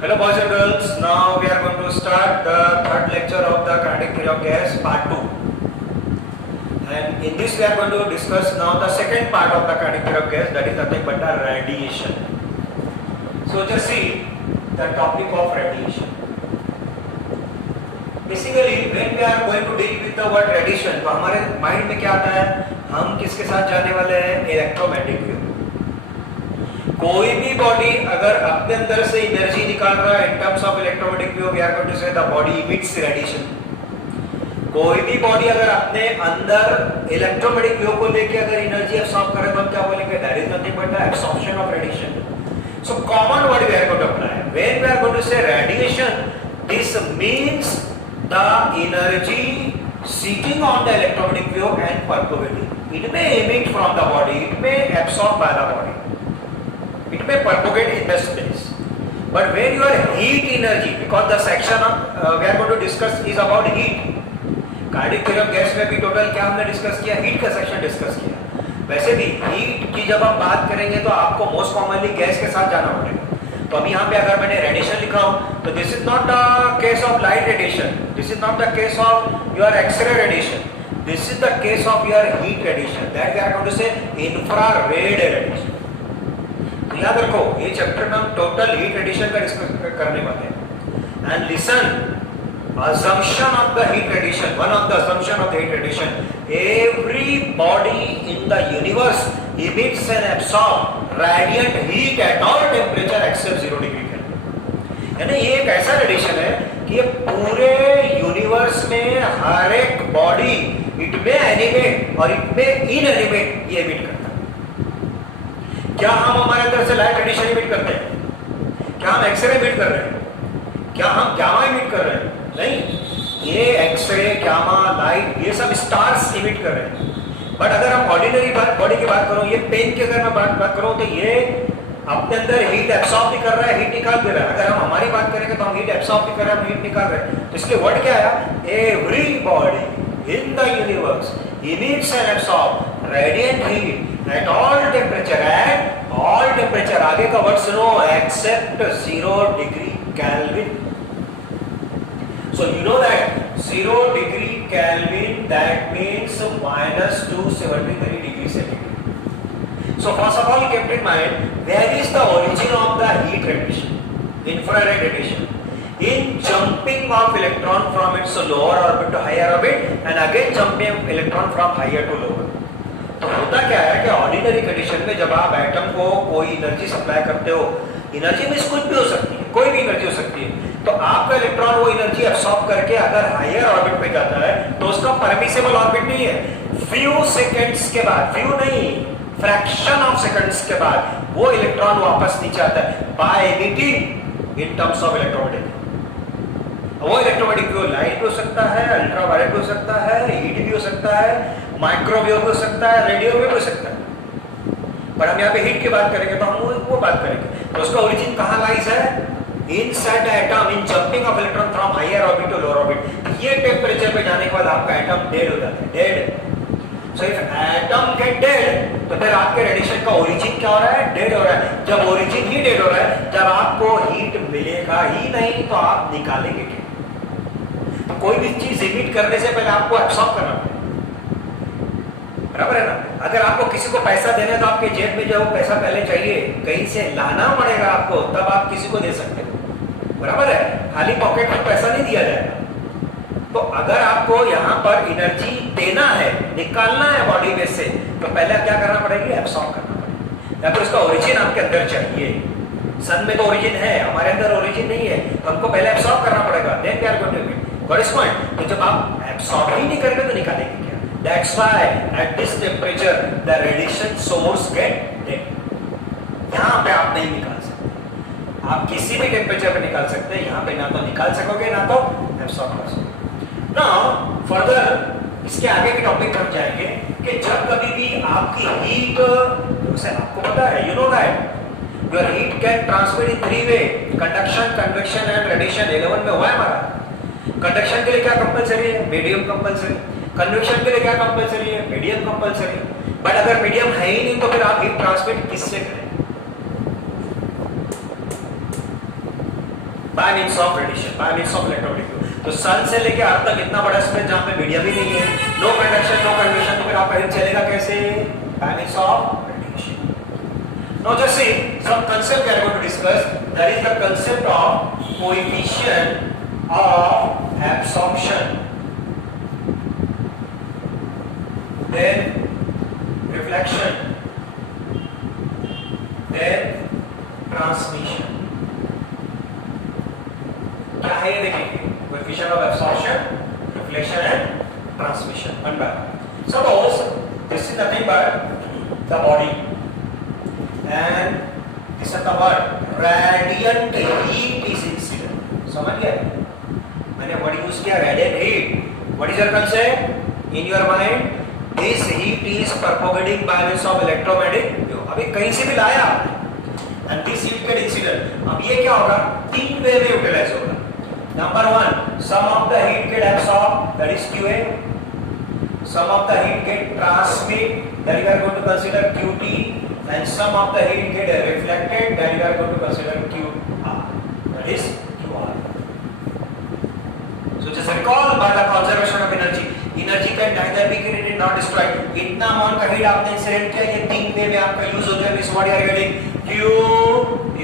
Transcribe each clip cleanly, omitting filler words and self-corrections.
Hello boys and girls, now we are going to start the third lecture of the kinetic theory of gas part 2. And in this we are going to discuss now the second part of the kinetic theory of gas, that is nothing but the radiation. So just see the topic of radiation. Basically when we are going to deal with the word radiation, तो हमारे mind में क्या आता है, हम किसके साथ जाने वाले हैं, इलेक्ट्रोमैग्नेटिक वेव। कोई भी बॉडी अगर अपने अंदर से एनर्जी निकाल रहा है in terms of electromagnetic wave, we are going to say the body emits radiation. कोई भी बॉडी अगर अपने अंदर इलेक्ट्रोमैग्नेटिक वेव को लेके अगर एनर्जी एब्सॉर्ब करे तो हम क्या बोलेंगे, that is nothing but the absorption of radiation. So common word we are going to apply when we are going to say radiation, this means the energy sitting on the electromagnetic wave and propagating. It may emit from the body, it may absorb by the body, it may propagate in the space. But when your heat energy, because the section of we are going to discuss is about heat. Kinetic theory of gas में भी total क्या हमने discuss किया, heat का section discuss किया। वैसे भी heat की जब हम बात करेंगे तो आपको मोस्ट कॉमनली गैस के साथ जाना पड़ेगा। तो अभी यहाँ पे अगर मैंने रेडिएशन लिखा हूँ तो this is not the case of light radiation, this is not the case of your x-ray radiation, this is the case of your heat radiation, that we are going to say infrared radiation. याद रखो ये chapter में हम total heat radiation का discuss करने वाले हैं। And listen, assumption of the heat radiation, one of the assumption of the heat radiation, every body in the universe emits and absorb radiant heat at all temperature except 0 degree Kelvin। यानी ये एक ऐसा radiation है कि ये पूरे universe में हर एक बॉडी इट में एनिमेट और इट में इनएनिमेट ये एमिट करता है। क्या हम हमारे अंदर से लाइट रेडिएशन इमिट करते हैं? क्या हम एक्सरे इमिट कर रहे हैं? क्या हम गामा इमिट कर रहे हैं? नहीं, ये एक्सरे, गामा, लाइट ये सब स्टार्स इमिट कर रहे हैं। बट अगर हम ऑर्डिनरी बॉडी की बात करूं, ये पेन की अगर मैं बात करूं तो ये अपने अंदर हीट एब्सॉर्ब भी कर रहा है, हीट निकाल भी रहा है। अगर हम हमारी बात करेंगे तो हम हीट एब्सॉर्ब भी कर रहे हैं, हम हीट निकाल रहे हैं। तो इसलिए वर्ड क्या है, every body in the universe emits and absorb radiant heat at all temperature, आगे का वर्ड सुनो, except 0 degree Kelvin. So you know that 0 degree Kelvin, that means minus 273 degrees centigrade. So first of all keep in mind, where is the origin of the heat radiation, infrared radiation? In jumping of electron from its lower orbit to higher orbit and again jumping of electron from higher to lower. तो होता क्या है कि ordinary condition में जब आप atom को कोई एनर्जी सप्लाई करते हो, एनर्जी में कुछ भी हो सकती है, कोई भी एनर्जी हो सकती है, तो आपका इलेक्ट्रॉन वो एनर्जी एब्सॉर्ब करके अगर हायर ऑर्बिट पे जाता है तो उसका परमिसिबल ऑर्बिट नहीं है, फ्यू सेकंड्स के बाद, फ्यू नहीं फ्रैक्शन ऑफ सेकंड्स के बाद वो इलेक्ट्रॉन वापस नीचे आता है by emitting in terms of electromagnetic. वो इलेक्ट्रोमैग्नेटिक वेव लाइट भी हो सकता है, अल्ट्रावायलेट भी हो सकता है, हीट भी हो सकता है, माइक्रोवेव भी हो सकता है, रेडियो वेव भी हो सकता है। पर हम यहाँ पे हीट की बात करेंगे तो हम वो बात करेंगे। तो उसका ओरिजिन कहाँ लाइज है, inside the atom in jumping of electron from higher orbit to lower orbit. ये टेम्परेचर पे जाने के बाद आपका एटम डेड हो जाता है, dead. So if atom get dead तो फिर आपके रेडिएशन का ओरिजिन क्या हो रहा है, डेड हो रहा है। जब ओरिजिन ही डेड हो रहा है, जब आपको हीट मिलेगा ही नहीं तो आप निकालेंगे क्या? तो कोई भी चीज इमिट करने से पहले आपको एब्सॉर्ब करना पड़ेगा, बराबर है ना। अगर आपको किसी को पैसा देना है तो आपके जेब में जो पैसा पहले चाहिए, कहीं से लाना पड़ेगा आपको, तब आप किसी को दे सकते हो, बराबर है। खाली पॉकेट में पैसा नहीं दिया जाएगा। तो अगर आपको यहाँ पर एनर्जी देना है, निकालना है बॉडी में से, तो पहले क्या करना पड़ेगा, एब्सॉर्ब करना पड़ेगा। या तो उसका ओरिजिन आपके अंदर चाहिए। सन में तो ओरिजिन है, हमारे अंदर ओरिजिन नहीं है, तो हमको पहले एब्सॉर्ब करना पड़ेगा, then we are going to it. What is point? तो जब आप एब्सॉर्ब ही नहीं करेंगे तो निकालेंगे क्या? That's why at this temperature the radiation source get dead. यहाँ पे आप नहीं निकाल सकते, आप किसी भी टेम्परेचर पे निकाल सकते हैं, यहाँ पे ना तो निकाल सकोगे ना तो एब्सॉर्ब कर सकोगे। नाउ फर्दर इसके आगे के टॉपिक पर जाएंगे कि जब कभी भी आपकी हीट, जैसे आपको पता है, you know that your heat can transmit in 3 way, conduction, convection and radiation. 11 में हुआ है हमारा। कंडक्शन के लिए क्या कंपलसरी है, मीडियम कंपलसरी। कन्वेक्शन के लिए क्या कंपलसरी है, मीडियम कंपलसरी। बट अगर मीडियम है ही नहीं तो फिर आप हीट ट्रांसमिट किससे करें? Bye means of radiation, bye means of electromagnetic. तो सन से लेके अर्थ तक इतना बड़ा स्पेस जहां पे मीडियम ही नहीं है, नो कंडक्शन नो कन्वेक्शन, तो फिर आपका हीट चलेगा कैसे? By means of radiation. Now just see some concept we are going to discuss, that is the concept of coefficient of absorption, then reflection, then transmission। क्या है ये देखेंगे, coefficient of absorption, reflection and transmission। One by suppose this is nothing but the body and this is the word radiant heat is incident। समझ गए? मैंने word use किया radiant heat। What is your concept in your mind? This heat is propagating by means of electromagnetic wave। अभी कहीं से भी लाया and this heat get incident। अब ये क्या होगा? तीन वे में यूटिलाइज होगा। Number one, some of the heat get absorbed, that is QA. Some of the heat get transmit, that you are going to consider QT, and some of the heat get reflected, that you are going to consider QR, that is QR. So just recall by the conservation of energy, energy can neither be created nor destroyed। इतना amount का heat आपने incident किया, ये तीन वे में आपका use हो गया। इस what you are getting, Q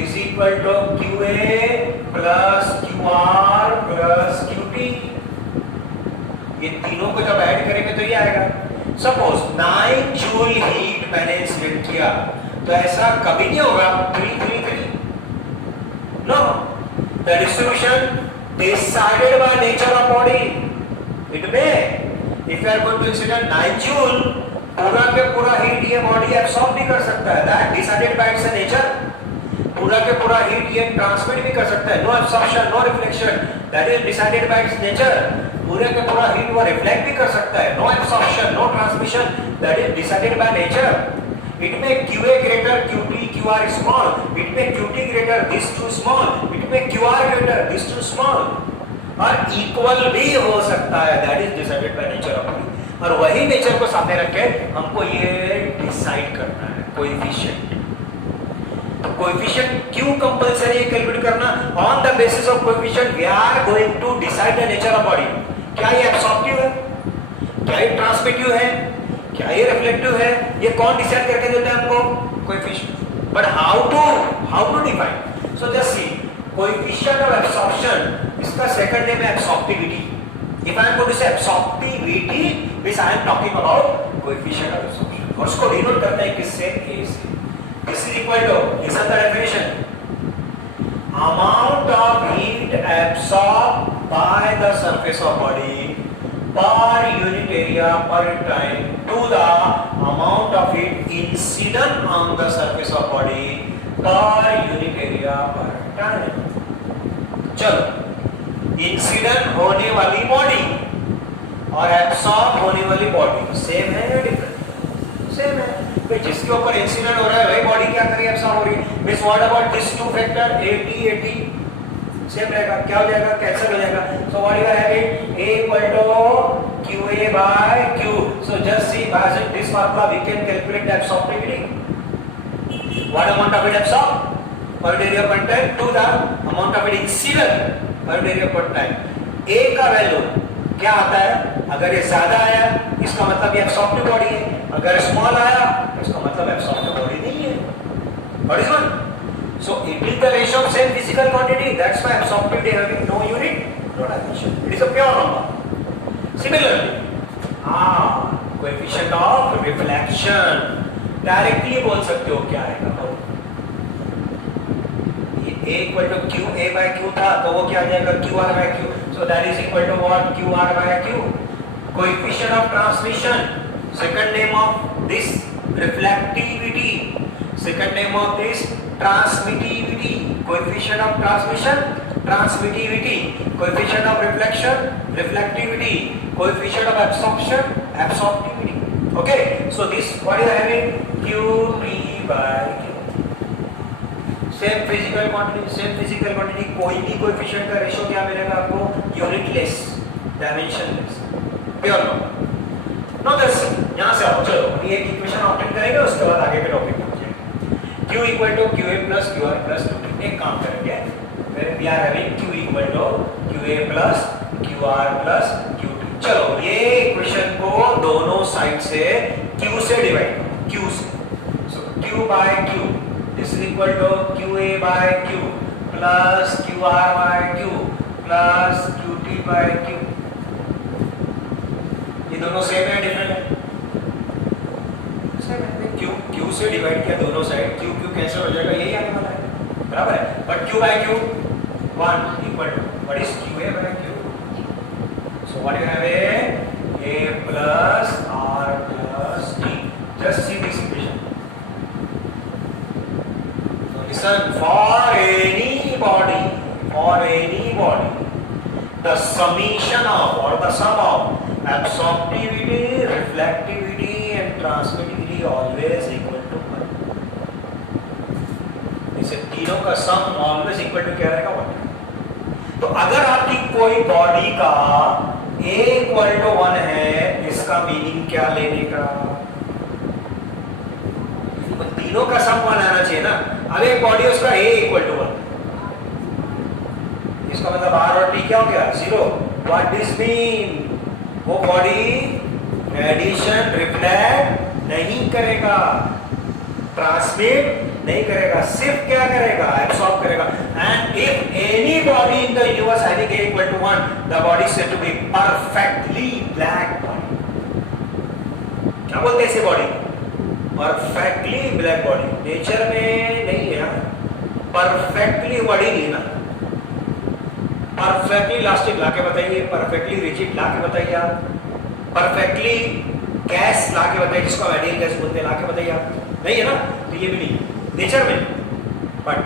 is equal to QA plus QR plus QT। ये तीनों को जब ऐड करेंगे तो ये आएगा। सपोज 9 जूल हीट मैंने इंसिडेंट किया, तो ऐसा कभी नहीं होगा 333। No, the distribution decided by nature of body। It may, if you are going to incident 9 joule, पूरा के पूरा हीट ये बॉडी एब्सॉर्ब भी कर सकता है, that decided by its nature. पूरा के पूरा हीट ये ट्रांसमिट भी कर सकता है, no absorption no reflection, that is decided by its nature. पूरे के पूरा हीट वो रिफ्लेक्ट भी कर सकता है, no absorption no transmission, that is decided by nature. It may QA greater, QT, QR small. It may QT greater, this too small. It may QR greater, this too small. और equal भी हो सकता है, that is decided by nature of body. और वही nature को सामने रख के हमको ये डिसाइड करना है कोएफिशिएंट। तो कोएफिशिएंट क्यों कंपलसरी है कैलकुलेट करना? On the basis of coefficient we are going to decide the nature of body. क्या ये एब्सॉर्प्टिव है, क्या ये ट्रांसमिटिव है, क्या ये रिफ्लेक्टिव है, ये कौन डिसाइड करके देता है हमको? Coefficient. But how to define? So just see coefficient of absorption, इसका सेकंड नेम है absorptivity. If I am going to say absorptivity, which I am talking about coefficient of absorption, और उसको डिनोट करते हैं किससे? A से। This is equal to, listen the definition, amount of heat absorbed by the surface of body per unit area per time to the amount of heat incident on the surface of body per unit area per time। चलो, incident होने वाली body और absorb होने वाली body same है या different? Same है। तो जिसके ऊपर इंसिडेंट हो रहा है वही बॉडी क्या कर रही है? एब्सॉर्ब हो रही है। Means what about this two factor 80 80 same रहेगा। क्या हो जाएगा? कैंसिल हो जाएगा। So what you are having, A equal to QA by Q। So just see by this formula we can calculate the absorptivity। What amount of it absorbed per area per time to the amount of it incident per area per time। A का value क्या आता है? अगर ये ज्यादा आया इसका मतलब ये एब्सॉर्प्टिव बॉडी है, अगर स्मॉल आया इसका मतलब एब्सॉर्प्टिव बॉडी नहीं है। What is one? So it is the ratio of same physical quantity, that's why absorptivity having no unit, no dimension, it is a pure number। Similarly, coefficient of reflection, directly बोल सकते हो क्या आएगा? A equal to QA by Q था तो वो क्या आ जाएगा? QR by Q। So that is equal to what? QR by Q। Coefficient of transmission, second name of this reflectivity, second name of this transmittivity। Coefficient of transmission, transmittivity। Coefficient of reflection, reflectivity। Coefficient of absorption, absorptivity। Okay, so this what you are having? QT by Q। Same physical quantity, कोई भी coefficient का ratio क्या मिलेगा आपको? Unitless, dimensionless, pure number. No that's, यहां से आओ, चलो ये एक इक्वेशन ऑब्टेन करेंगे, उसके बाद आगे के टॉपिक पे जाएंगे। Q equal to QA plus QR plus QT। एक काम करेंगे, we are having Q equal to QA plus QR plus QT। चलो ये इक्वेशन को दोनों साइड से Q से डिवाइड करो, Q से। So Q by Q this is equal to QA by Q plus QR by Q plus QT by Q। ये दोनों सेम है डिफरेंट है? सेम है। Q से डिवाइड किया दोनों साइड, Q कैंसिल हो जाएगा, यही आने वाला है, बराबर है। But Q by Q 1 equal to what is QA by Q? So what you have A plus R plus T। Just see this equation. So listen, for any body the summation of or the sum of absorptivity, reflectivity and transmittivity always equal to 1। इसे तीनों का सम always equal to क्या रहेगा? 1। तो अगर आपकी कोई body का A इक्वल टू 1 है, इसका मीनिंग क्या लेने का? तो तीनों का सम 1 आना चाहिए ना। अब एक बॉडी उसका A इक्वल टू 1, इसका मतलब R और T क्या हो गया? 0। What this mean? वो बॉडी रेडिएशन रिफ्लेक्ट नहीं करेगा, ट्रांसमिट नहीं करेगा, सिर्फ क्या करेगा? एब्सॉर्ब करेगा। And if any body in the universe having A equal to 1, the body is said to be perfectly black body. क्या बोलते हैं इसे body? Perfectly black body. Nature में नहीं है ना, परफेक्टली बॉडी नहीं ना। परफेक्टली इलास्टिक लाके बताइए, परफेक्टली रिजिड लाके बताइए आप, परफेक्टली गैस लाके बताइए, जिसको आइडियल गैस बोलते हैं, लाके बताइए आप। नहीं है ना, तो ये भी नहीं नेचर में। बट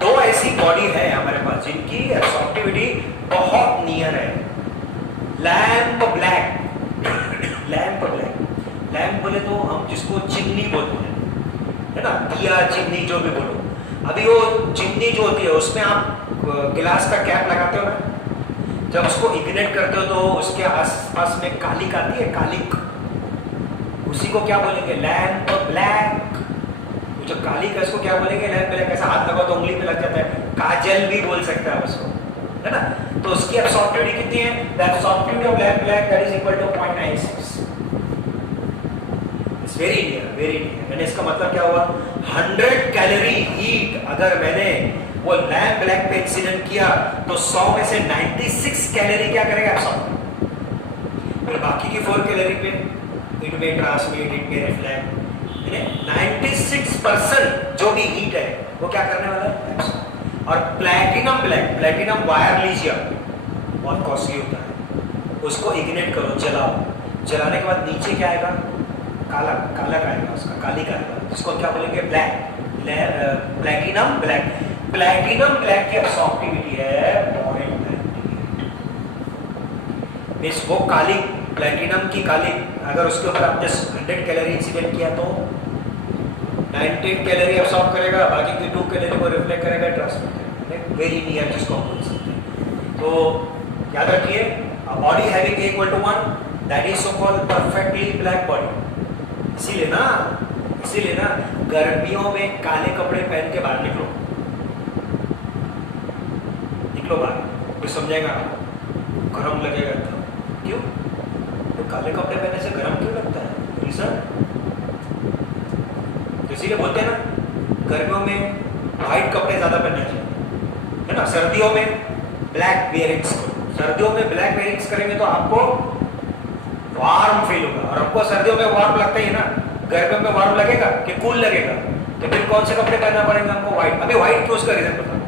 दो ऐसी बॉडी है हमारे पास जिनकी एब्सॉर्प्टिविटी बहुत नियर है। Lamp black, lamp black, lamp बोले तो हम जिसको चिमनी बोलते हैं, है ना, दिया चिमनी जो भी बोलो। अभी वो चिमनी जो होती है उसमें आप गिलास का कैप लगाते हो ना, जब उसको इग्नेट करते हो तो उसके आसपास में कालिक आती है, कालिक, उसी को क्या बोलेंगे? Lamp black. जो कालिक है उसको क्या बोलेंगे? Lamp black. ऐसा हाथ लगाओ तो उंगली पे लग जाता है, काजल भी बोल सकता है उसको, है ना। तो उसकी एब्सॉर्प्टिविटी कितनी है? The absorptivity of lamp black that is equal to 0.96। It's very near, very near. मैंने इसका मतलब क्या हुआ? 100 कैलोरी हीट अगर मैंने वो लैंप ब्लैक पे इंसिडेंट किया तो 100 में से 96 कैलोरी क्या करेगा? एब्सॉर्ब। फिर बाकी की 4 कैलोरी पे इट में ट्रांसमिट, इट में रिफ्लेक्ट। 96% जो भी हीट है वो क्या करने वाला है? एब्सॉर्ब। और प्लैटिनम ब्लैक, प्लैटिनम वायर लीजिए, बहुत कॉस्टली होता है, उसको इग्नेट करो, जलाओ, जलाने के बाद नीचे क्या आएगा? काला, काला आएगा, उसका काली का आएगा, जिसको क्या बोलेंगे? Black, platinum black. Platinum black की एब्सॉर्प्टिविटी है 0.98। वो काली प्लैटिनम की काली अगर उसके ऊपर आपने 100 कैलोरी इंसिडेंट किया तो 98 कैलोरी एब्सॉर्ब करेगा, बाकी की 2 कैलोरी को रिफ्लेक्ट करेगा, ट्रांसमिट करेगा। वेरी नियर जिसको हम बोल सकते हैं। तो याद रखिए, a body having A equal to 1 that is so called perfectly black body. इसीलिए ना गर्मियों में काले कपड़े पहन के बाहर निकलो बाहर, कोई समझेगा? गरम लगेगा तो क्यों? तो काले कपड़े पहनने से गरम क्यों लगता है? रीजन तो इसीलिए बोलते हैं ना गर्मियों में व्हाइट कपड़े ज्यादा पहनने चाहिए, है ना। सर्दियों में ब्लैक वेयरिंग्स करो, सर्दियों में ब्लैक वेयरिंग्स करेंगे तो आपको वार्म फील होगा, और आपको सर्दियों में वार्म लगता ही है ना, गर्मियों में वार्म लगेगा कि कूल लगेगा? तो फिर कौन से कपड़े पहनना पड़ेंगे हमको? व्हाइट। अभी व्हाइट क्यों, उसका रीजन बताओ,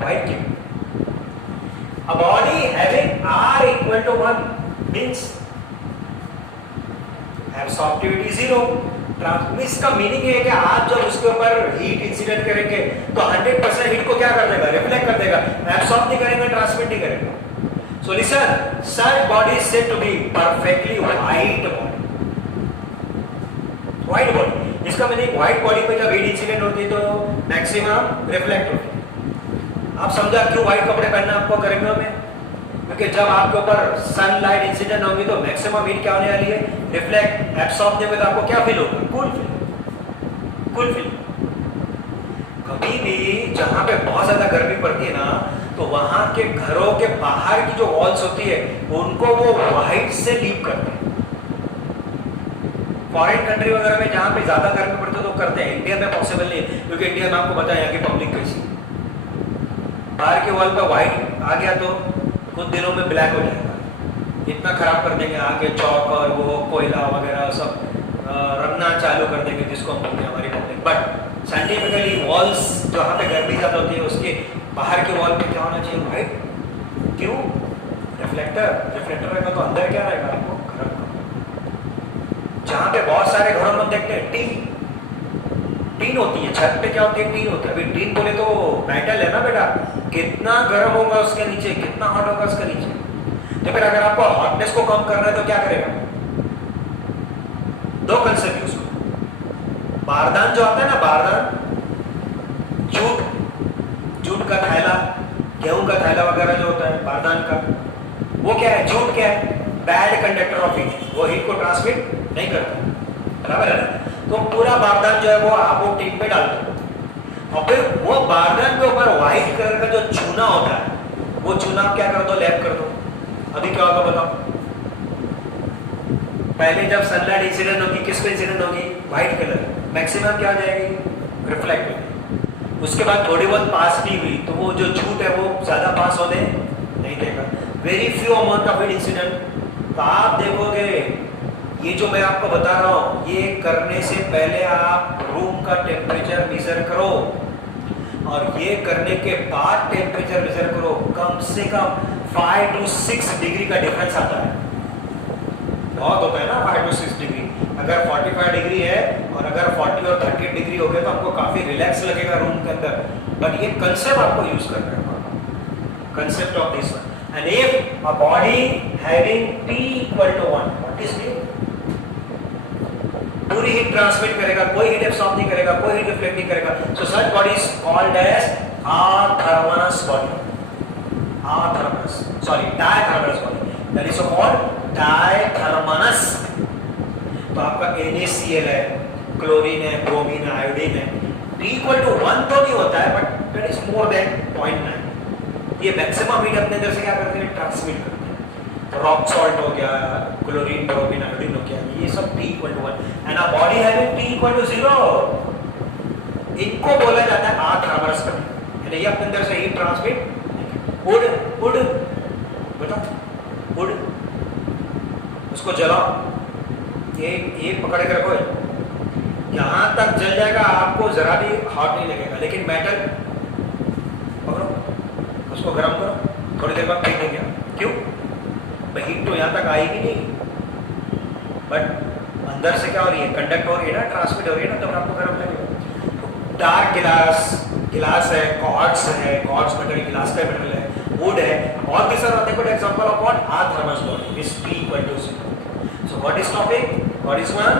व्हाइट क्यों? A body having R equal to 1 means absorptivity 0। इसका मीनिंग ये है कि आप जब उसके ऊपर हीट इंसिडेंट करेंगे तो 100% हीट को क्या कर देगा? रिफ्लेक्ट कर देगा, एब्सॉर्ब नहीं करेंगे, ट्रांसमिट नहीं करेगा। So listen, such body is said to be perfectly white body। White body, इसका मीनिंग व्हाइट बॉडी पे जब हीट इंसिडेंट होती है तो मैक्सिमम रिफ्लेक्ट होती है। आप समझा क्यों व्हाइट कपड़े पहनना आपको गर्मियों में? क्योंकि जब आपके ऊपर सनलाइट इंसिडेंट होगी तो मैक्सिमम हीट क्या होने वाली है? रिफ्लेक्ट, एब्सॉर्ब नहीं होगा तो आपको क्या फील होगा? Cool feel, cool feel. कभी भी जहाँ पे बहुत ज्यादा गर्मी पड़ती है ना, तो वहां के घरों के बाहर की जो वॉल्स होती है उनको वो व्हाइट से लीप करते हैं। फॉरेन कंट्री वगैरह में जहाँ पे ज्यादा गर्मी पड़ती है तो करते हैं, इंडिया में पॉसिबल नहीं है, क्योंकि इंडिया में आपको पता है यहाँ की पब्लिक कैसी। बाहर के वॉल पे व्हाइट आ गया तो कुछ दिनों में ब्लैक हो जाएगा, इतना खराब कर देंगे आगे चौक और वो कोयला वगैरह सब रंगना चालू कर देंगे, जिसको हम बोलते हैं हमारी पब्लिक। बट साइंटिफिकली वॉल्स जहाँ पे गर्मी ज़्यादा होती है उसके बाहर के वॉल पे क्या होना चाहिए? व्हाइट। क्यों? रिफ्लेक्टर रहेगा तो अंदर क्या रहेगा? आपको जहाँ पे बहुत सारे घरों में देखते हैं टीन होती है, छत पे क्या होती है? टीन होती है। अभी टीन बोले तो मेटल है ना बेटा, कितना गर्म होगा उसके नीचे, कितना हॉट होगा उसके नीचे। तो फिर अगर आपको हॉटनेस को कम करना है तो क्या करेगा? दो कंसेप्ट यूज करो। बारदान जो आता है ना, बारदान, जूट का थैला, गेहूं का थैला वगैरह जो होता है बारदान का, वो क्या है? जूट क्या है? बैड कंडक्टर ऑफ हीट, वो हीट को ट्रांसमिट नहीं करता, बराबर है ना? तो पूरा बारदान जो है वो आप वो टिन पे डाल दो, और फिर वो बारदान के ऊपर व्हाइट कलर का जो चूना होता है, वो चूना आप क्या कर दो? लैप कर दो। अभी क्या होगा बताओ? पहले जब सनलाइट इंसिडेंट होगी, किस पे इंसिडेंट होगी? व्हाइट कलर, मैक्सिमम क्या हो जाएगी? रिफ्लेक्ट होगी। उसके बाद थोड़ी बहुत पास भी हुई तो वो जो झूठ है वो ज्यादा पास होने नहीं देगा, very few amount of it incident. तो आप देखोगे ये जो मैं आपको बता रहा हूं, ये करने से पहले आप रूम का टेम्परेचर मेजर करो, और ये करने के बाद टेम्परेचर मेजर करो। कम से कम 5 to 6 डिग्री का डिफरेंस आता है, बहुत होता है ना 5 to 6 डिग्री। अगर 45 डिग्री है और अगर 40 और 30 डिग्री हो गया तो आपको काफी रिलैक्स लगेगा रूम के अंदर। बट ये कंसेप्ट आपको यूज करना है, concept of this one. And if a body having T equal to 1, what is T? पूरी हीट ट्रांसमिट करेगा, कोई हीट एब्सॉर्ब नहीं करेगा, कोई हीट रिफ्लेक्ट नहीं करेगा। So such body is called as athermous body, athermous, sorry diathermous body, that is called diathermous. तो आपका NaCl है, क्लोरीन है, ब्रोमीन है, आयोडीन है। T equal to 1 तो नहीं होता है, but that is more than 0.9। ये मैक्सिमम हीट अपने अंदर से क्या करते हैं? ट्रांसमिट करते हैं। रॉक सॉल्ट हो गया, क्लोरीन, ब्रोमीन, आयोडीन हो गया, ये सब T equal to 1 and a body having T equal to 0, इनको बोला जाता है अथर्मस बॉडी। यानी ये अपने अंदर से हीट ट्रांसमिट। वुड बेटा, वुड, उसको जलाओ, ये पकड़ के रखो, यहां तक जल जाएगा, आपको जरा भी हॉट नहीं लगेगा। लेकिन मेटल पकड़ो, उसको गर्म करो, थोड़ी देर बाद फेंक देंगे। क्यों? हीट तो यहाँ तक आएगी नहीं, बट अंदर से क्या हो रही है? कंडक्ट हो रही है ना, ट्रांसमिट हो रही है ना, तब आपको गर्म लगेगा। डार्क गिलास है, क्वार्ट्ज है, क्वार्ट्ज मेटल, गिलास का मेटल है, वुड है, और भी सारा देखो example of what? Athermous body is T equal to 0. So what is topic? What is one?